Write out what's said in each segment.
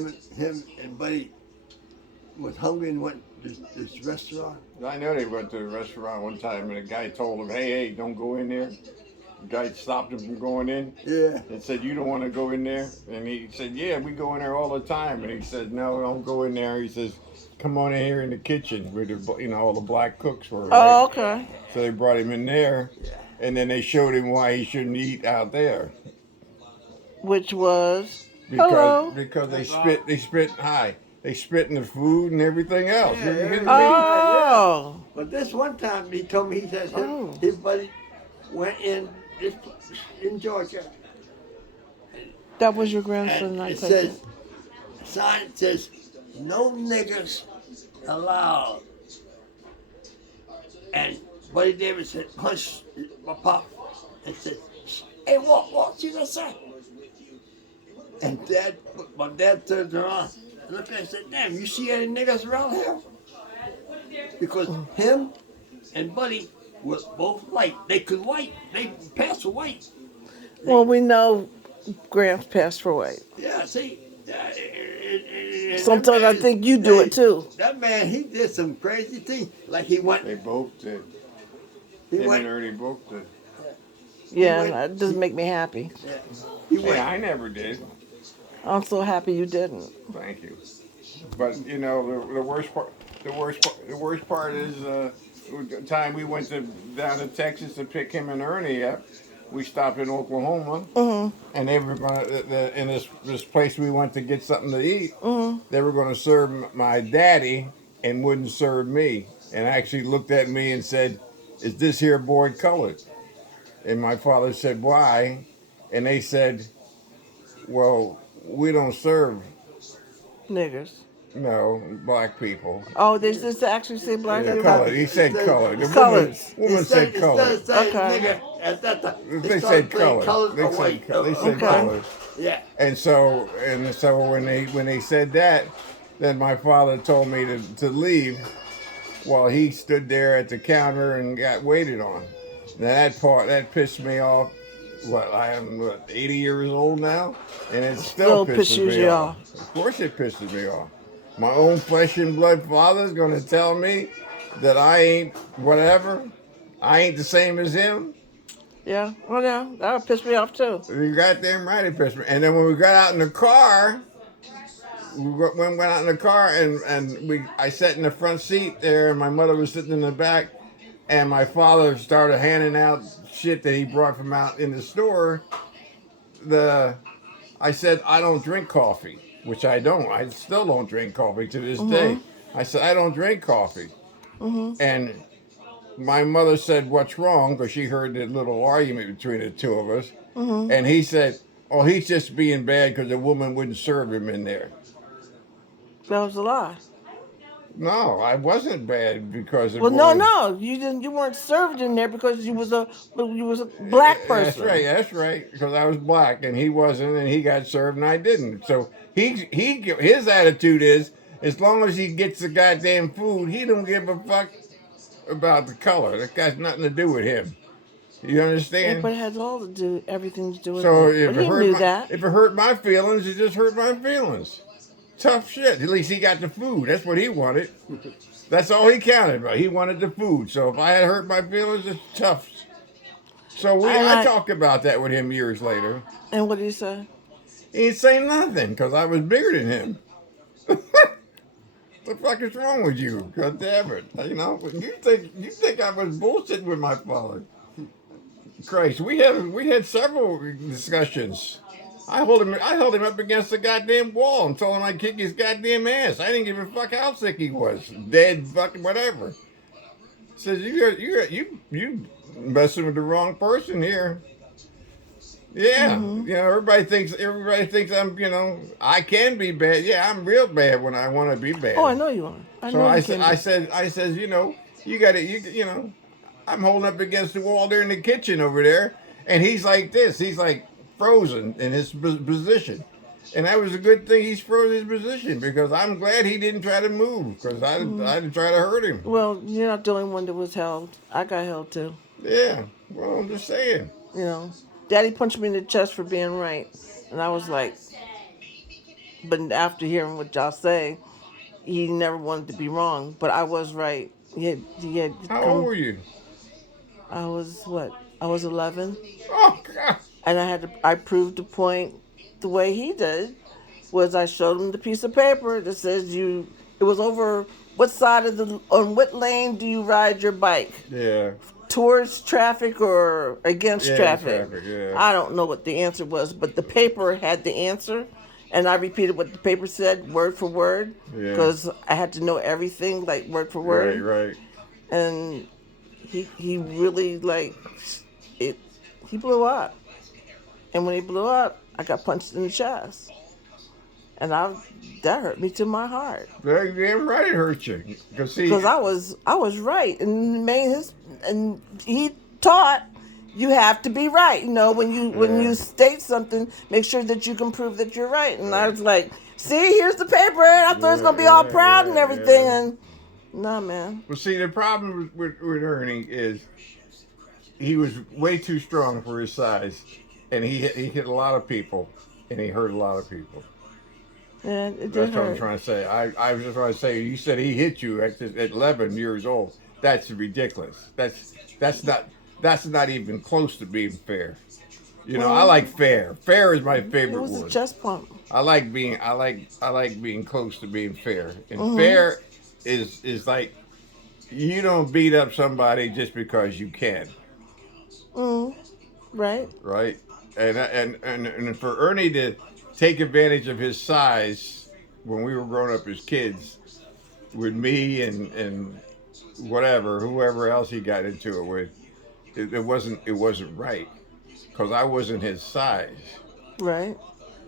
him and Buddy was hungry and went to this restaurant. I know they went to a restaurant one time and a guy told him, hey, don't go in there. The guy stopped him from going in Yeah. and said, you don't want to go in there? And he said, yeah, we go in there all the time. And he said, no, don't go in there. He says, come on in here in the kitchen where all the black cooks were, right? Oh, okay. So they brought him in there, Yeah. and then they showed him why he shouldn't eat out there Which was because hello. because they spit in the food and everything else. Yeah, You kidding me? Oh. But this one time he told me he said Oh. his buddy went in this in Georgia That was your grandson, and I it take says it. sign says no niggers allowed. And Buddy Davis said punch my pop and said, hey what you gonna say? And my dad turned around and looked at me and said, damn, you see any niggas around here? Because him and Buddy were both white. They passed for white. Well, we know Gramps passed for white. Yeah, see. And Sometimes I think you do it too. That man, he did some crazy things. Like he went, They both did. he Him and went, Ernie both did. Yeah, went- that doesn't make me happy. yeah, he Hey, went. I never did. I'm so happy you didn't. Thank you. But the worst part is the time we went down to Texas to pick him and Ernie up. We stopped in Oklahoma, and they were going to in this place we went to get something to eat. They were going to serve my daddy and wouldn't serve me, and actually looked at me and said, "Is this here boy colored?" And my father said, "Why?" And they said, "Well, we don't serve Niggers. black people." Oh, they just actually say black Yeah, people? colored. He said colored. The Colors. woman said colored. Instead of saying Okay. nigga, at that time, They started said playing colored. They or said white. they said Okay. colored. Yeah. And so when they said that, then my father told me to leave while he stood there at the counter and got waited on. Now that pissed me off. I am 80 years old now, and it still pisses me off. Of course, it pisses me off. My own flesh and blood father's going to tell me that I ain't whatever. I ain't the same as him. Yeah, well, yeah, that would piss me off too. You goddamn right it pissed me. And then when we got out in the car, went out in the car and I sat in the front seat there, and my mother was sitting in the back, and my father started handing out shit that he brought from out in the store. I said I don't drink coffee, which I don't. I still don't drink coffee to this day. I said I don't drink coffee, and my mother said, "What's wrong?" Because she heard the little argument between the two of us, and he said, "Oh, he's just being bad because the woman wouldn't serve him in there." That was a lie. No, I wasn't bad because Well, no, you didn't. You weren't served in there because you was a black person. That's right. Because I was black and he wasn't, and he got served and I didn't. So his attitude is, as long as he gets the goddamn food, he don't give a fuck about the color. That got nothing to do with him. You Yeah, understand? but it has everything to do with So it. But you knew that. if it hurt my feelings, it just hurt my feelings. Tough shit. At least he got the food. That's what he wanted. That's all he counted about. He wanted the food. So if I had hurt my feelings, it's tough. So I talked about that with him years later. And what did he say? He didn't say nothing because I was bigger than him. What the fuck is wrong with you? God damn it! You think I was bullshitting with my father? Christ, we had several discussions. I held him up against the goddamn wall and told him I'd kick his goddamn ass. I didn't give a fuck how sick he was, dead, fucking whatever. Says you messing with the wrong person here. Yeah, everybody thinks I'm I can be bad. Yeah, I'm real bad when I want to be bad. Oh, I know you are. I said, you got to, I'm holding up against the wall there in the kitchen over there, and he's like this. He's like frozen in his position, and that was a good thing. He's frozen his position because I'm glad he didn't try to move because I'd try to hurt him. Well, you're not the only one that was held. I got held too. Yeah, well, I'm just saying. Daddy punched me in the chest for being right, and I was like, but after hearing what y'all say, he never wanted to be wrong. But I was right. He had How old come. were you? I was what? I was 11, Oh God. and I proved the point the way he did. Was I showed him the piece of paper that says you. It was over what side of the on what lane do you ride your bike? Yeah. Towards traffic or against Yeah. traffic? Traffic. Yeah. I don't know what the answer was, but the paper had the answer, and I repeated what the paper said word for word Yeah. because I had to know everything like word for Right. word, Right. and he really like it. He blew up, and when he blew up, I got punched in the chest, and I that hurt me to my heart Damn right it hurt you. Cause see, because I was right, and made his and he taught you have to be right. You know, when yeah. you state something, make sure that you can prove that you're right. And I Right. was like, see, here's the paper. And I thought it was Yeah. gonna be all Yeah. proud and Yeah. everything, Yeah. and nah, man. Well, see, the problem with Ernie is he was way too strong for his size, and he hit a lot of people, and he hurt a lot of people. Yeah, it did That's what I'm hurt. trying to say. I was just trying to say. You said he hit you at 11 years old. That's ridiculous. That's not that's not even close to being fair. You know, I like Well, fair. Fair is my it favorite was a word. chest pump. I like being close to being fair. And Mm-hmm. fair is like you don't beat up somebody just because you can, Mm. Right. right? And for Ernie to take advantage of his size when we were growing up as kids with me and whatever whoever else he got into it with, it wasn't right because I wasn't his size. Right.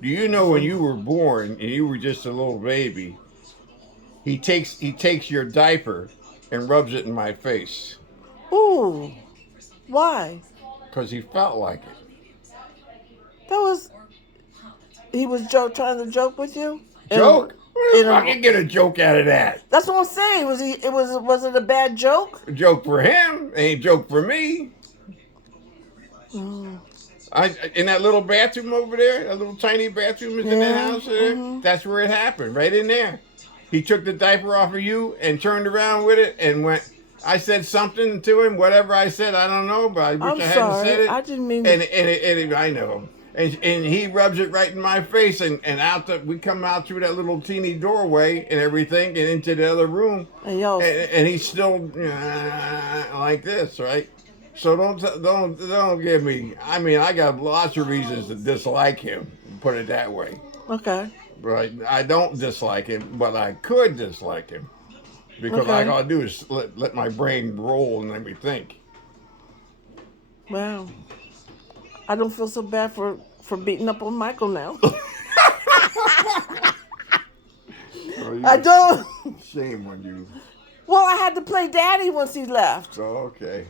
Do you know when you were born and you were just a little baby, he takes your diaper and rubs it in my face Ooh. Why? because he felt like it. That was he was trying to joke with you. Joke? Where In the fuck a you get a joke out of that? That's what I'm saying. Was it a bad joke? A joke for him, ain't a joke for me. Mm, I in that little bathroom over there, that little tiny bathroom is in that yeah. house there. That's where it happened, right in there. He took the diaper off of you and turned around with it and went. I said something to him, whatever I said, I don't know, but I wish I'm I hadn't said sorry. it. I didn't mean to. And I know. And he rubs it right in my face and we come out through that little teeny doorway and everything and into the other room And y'all, and he's still like this, right? So don't give me. I mean, I got lots of reasons to dislike him. Put it that way. okay, Right? I don't dislike him, but I could dislike him because all I okay. gotta do is let my brain roll and let me think. Wow. I don't feel so bad for beating up on Michael now. Oh, I don't. shame on you. Well, I had to play daddy once he left. Oh, okay.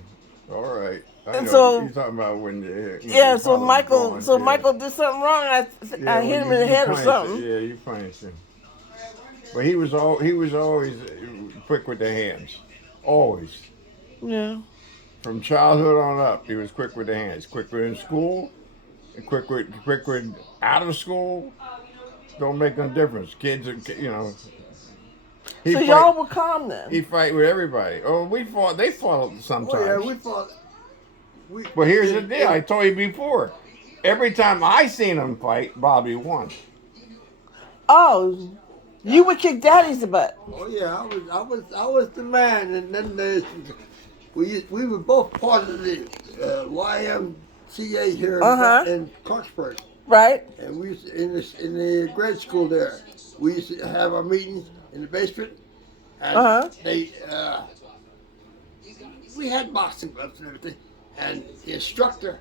All right. I And know. so You're talking about when yeah, your so father was Michael, gone. so Yeah. Michael did something wrong. Yeah. I Well, hit him in the you head or punished him. something. Yeah, you punished him. But he was always quick with the hands. Always. Yeah. From childhood on up, he was quick with the hands. Quick with in school, and quick with out of school. Don't make no difference. Kids are, he So fight y'all were calm he then. fight with everybody. Oh, we fought. They fought Oh yeah, sometimes. we fought. We But here's the in, deal. I told you before. Every time I seen them fight, Bobby won. Oh, you would kick daddy's butt. oh yeah, I was the man, and then we were both part of the YMCA here Uh huh. in Clarksburg, Right. and we used to, in the grade school there. We used to have our meetings in the basement, and Uh-huh. we had boxing gloves and everything, and the instructor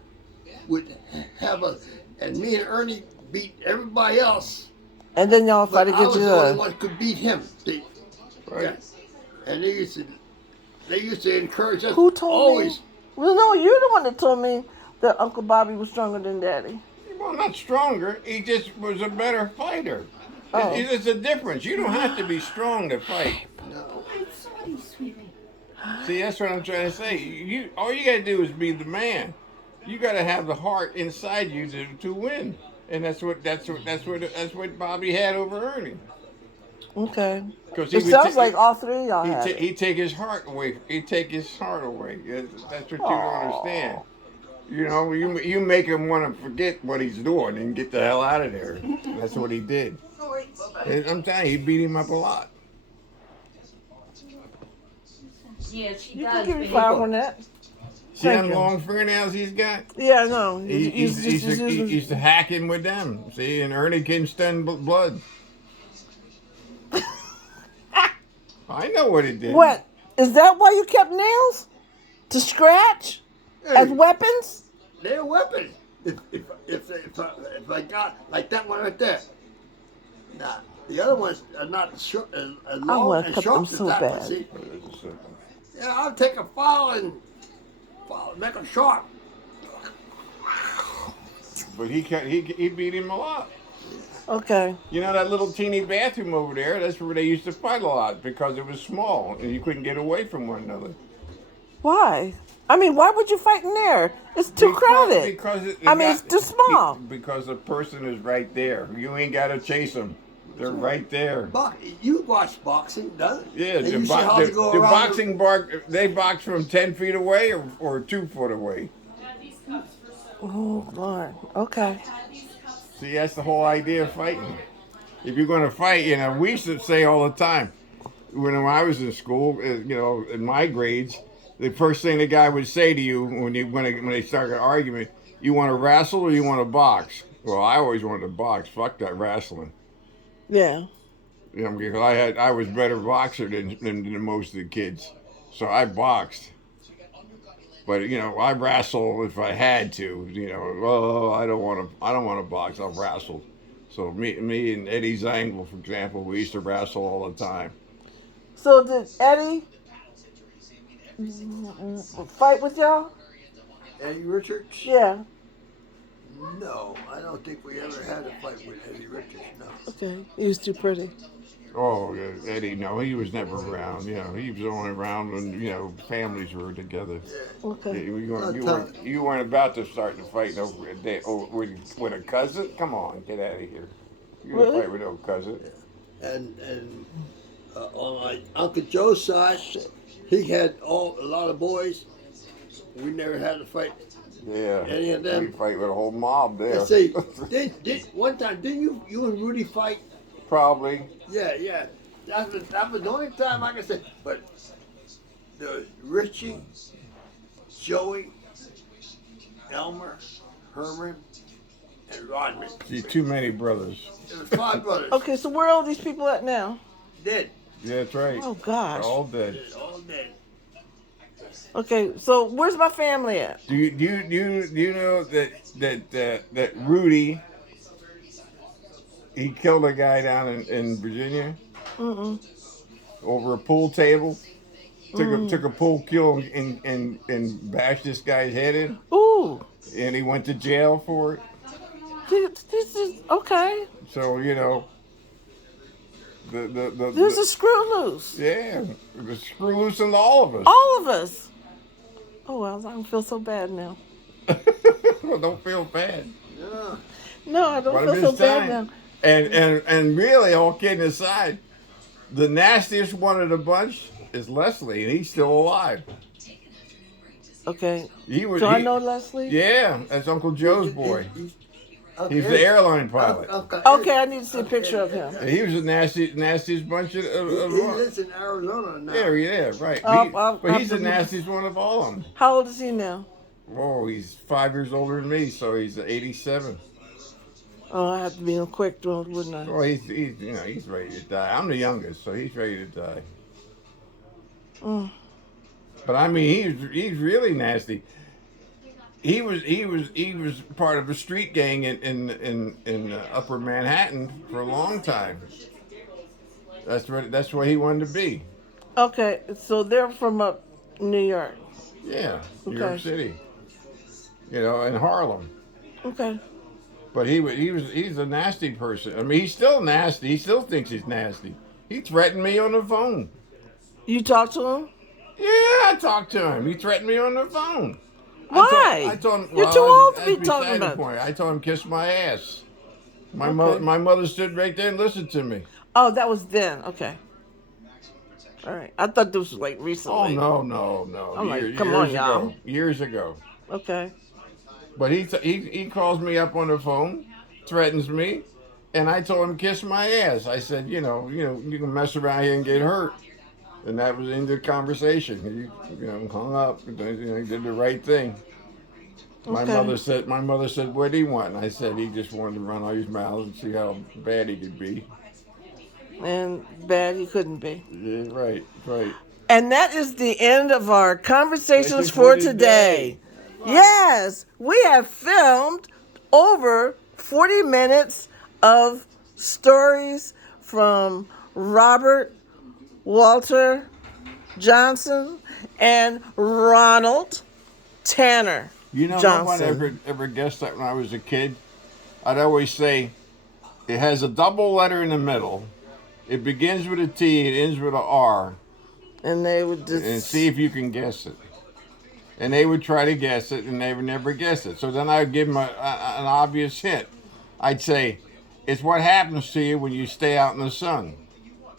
would have us, and me and Ernie beat everybody else, And then y'all fight but I against was each the only other. one who could beat him. See? Right? Yeah. And they used to encourage us Who told always. me? Well, no, you're the one that told me that Uncle Bobby was stronger than Daddy. Well, not stronger. He just was a better fighter. Oh. It's a difference. You don't have to be strong to fight. No. I'm sorry, sweetie. See, that's what I'm trying to say. All you gotta do is be the man. You gotta have the heart inside you to win. and that's what Bobby had over Ernie. Okay. Because It sounds like all three of y'all had it. he'd take his heart away. He'd take his heart away. That's what you don't understand. Aw. You know, you make him want to forget what he's doing and get the hell out of there. That's what he did. I'm telling you, he beat him up a lot. Yeah, she You does. can give me but 5 on that. See Thank them you. long fingernails he's got? Yeah, I know. He's hacking with them. See, and Ernie can stand blood. I know what it did. What? Is that why you kept nails? To scratch? As Hey, weapons? they're weapons. If I got like that one right there. Nah, the other ones are not as long wanna and cut them sharp as so that. bad. But see, yeah, I'll take a file and make them sharp. But he beat him a lot. Okay. You know that little teeny bathroom over there? That's where they used to fight a lot because it was small and you couldn't get away from one another. Why? I mean, why would you fight in there? It's too crowded. Because it's too small. Because the person is right there. You ain't got to chase them. They're right there. You watch boxing, doesn't it? Yeah, And the, you see how the, they go the around boxing they box from 10 feet away or 2 foot away. Oh, Lord. Okay. See, that's the whole idea of fighting. If you're going to fight, you know, we used to say all the time when I was in school, you know, in my grades, the first thing the guy would say to you when they start an argument, you want to wrestle or you want to box? Well, I always wanted to box. Fuck that wrestling. Yeah. You know, because I was better boxer than most of the kids, so I boxed. But you know, I wrestle if I had to. You know, oh, I don't want to box. I'll wrestle. So me and Eddie Zangle, for example, we used to wrestle all the time. So did Eddie fight with y'all? Eddie Richards? Yeah. No, I don't think we ever had a fight with Eddie Richards. No. Okay. He was too pretty. Oh, Eddie, no, he was never around. You know, he was only around when families were together. Okay. You weren't about to start the fight with a cousin. Come on, get out of here. You didn't Really? fight with no cousin. And on my Uncle Joe's side, he had a lot of boys. We never had a fight. Yeah, Any of them? We fight with a whole mob there. Let's see. One time, didn't you and Rudy fight? Probably. Yeah. That was the only time I can say. But there was Richie, Joey, Elmer, Herman, and Rodman. See, too many brothers. There was 5 brothers. Okay, so where are all these people at now? Dead. Yeah, that's right. Oh, gosh. They're all dead. All dead. Okay, so where's my family at? Do you know that Rudy, he killed a guy down in Virginia over a pool table. Took a pool cue and bashed this guy's head in, Ooh. and he went to jail for it. This is okay. So you know, There's a screw loose. yeah, the screw loose in all of us. All of us. Oh, well, I don't feel so bad now. Well, don't feel bad. Yeah. No, I don't But feel so it's bad time. now. And really, all kidding aside, the nastiest one of the bunch is Leslie, and he's still alive. Okay. He I know Leslie? Yeah, that's Uncle Joe's boy. Okay. He's the airline pilot. Okay, I need to see a picture of him. And he was the nastiest bunch of He lives in Arizona now. yeah, right. But he's the nastiest one of all of them. How old is he now? Oh, he's 5 years older than me, so he's 87. Oh, I have to be quick, wouldn't I? Well, he's ready to die. I'm the youngest, so he's ready to die. Mm. But I mean, he's really nasty. He was part of a street gang in Upper Manhattan for a long time. That's what he wanted to be. Okay, so they're from up New York. Yeah, New Okay. York City. You know, in Harlem. Okay. But he's a nasty person. I mean, he's still nasty. He still thinks he's nasty. He threatened me on the phone. You talk to him? Yeah, I talked to him. He threatened me on the phone. Why? I told him, You're too old to be talking beside the about. point. I told him kiss my ass. My mother stood right there and listened to me. Oh, that was then. Okay. All right. I thought this was like recently. Oh no. I'm like, Years, come years on, ago. y'all. Years ago. Okay. But he calls me up on the phone, threatens me, and I told him kiss my ass. I said, you can mess around here and get hurt. And that was the end of the conversation. He hung up. He did the right thing. My Okay. mother said, what did he want? And I said he just wanted to run all his mouth and see how bad he could be. And bad he couldn't be. Yeah, right. And that is the end of our conversations for today. Yes, we have filmed over 40 minutes of stories from Robert, Walter Johnson, and Ronald Tanner You know, Johnson. no one ever guessed that when I was a kid. I'd always say it has a double letter in the middle. It begins with a T, it ends with a R. And they would just... And see if you can guess it. And they would try to guess it, and they would never guess it. So then I'd give them an obvious hint. I'd say, it's what happens to you when you stay out in the sun.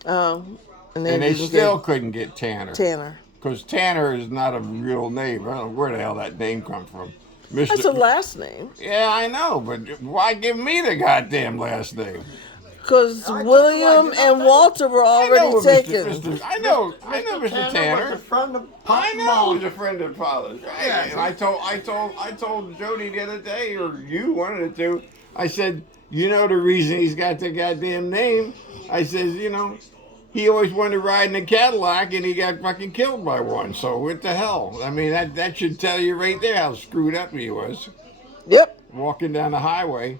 and they still couldn't get Tanner. Tanner. Because Tanner is not a real name. I don't know where the hell that name come from. That's a last name. Yeah, I know, but why give me the goddamn last name? Because William and Walter were already taken. I know Mr. Tanner. Was a friend of I know Mom. he's a friend of father's, right? Yeah. And I told Jody the other day, or you wanted to. I said, the reason he's got the goddamn name. I says, he always wanted to ride in a Cadillac, and he got fucking killed by one. So what the hell? I mean, that should tell you right there how screwed up he was. Yep. Walking down the highway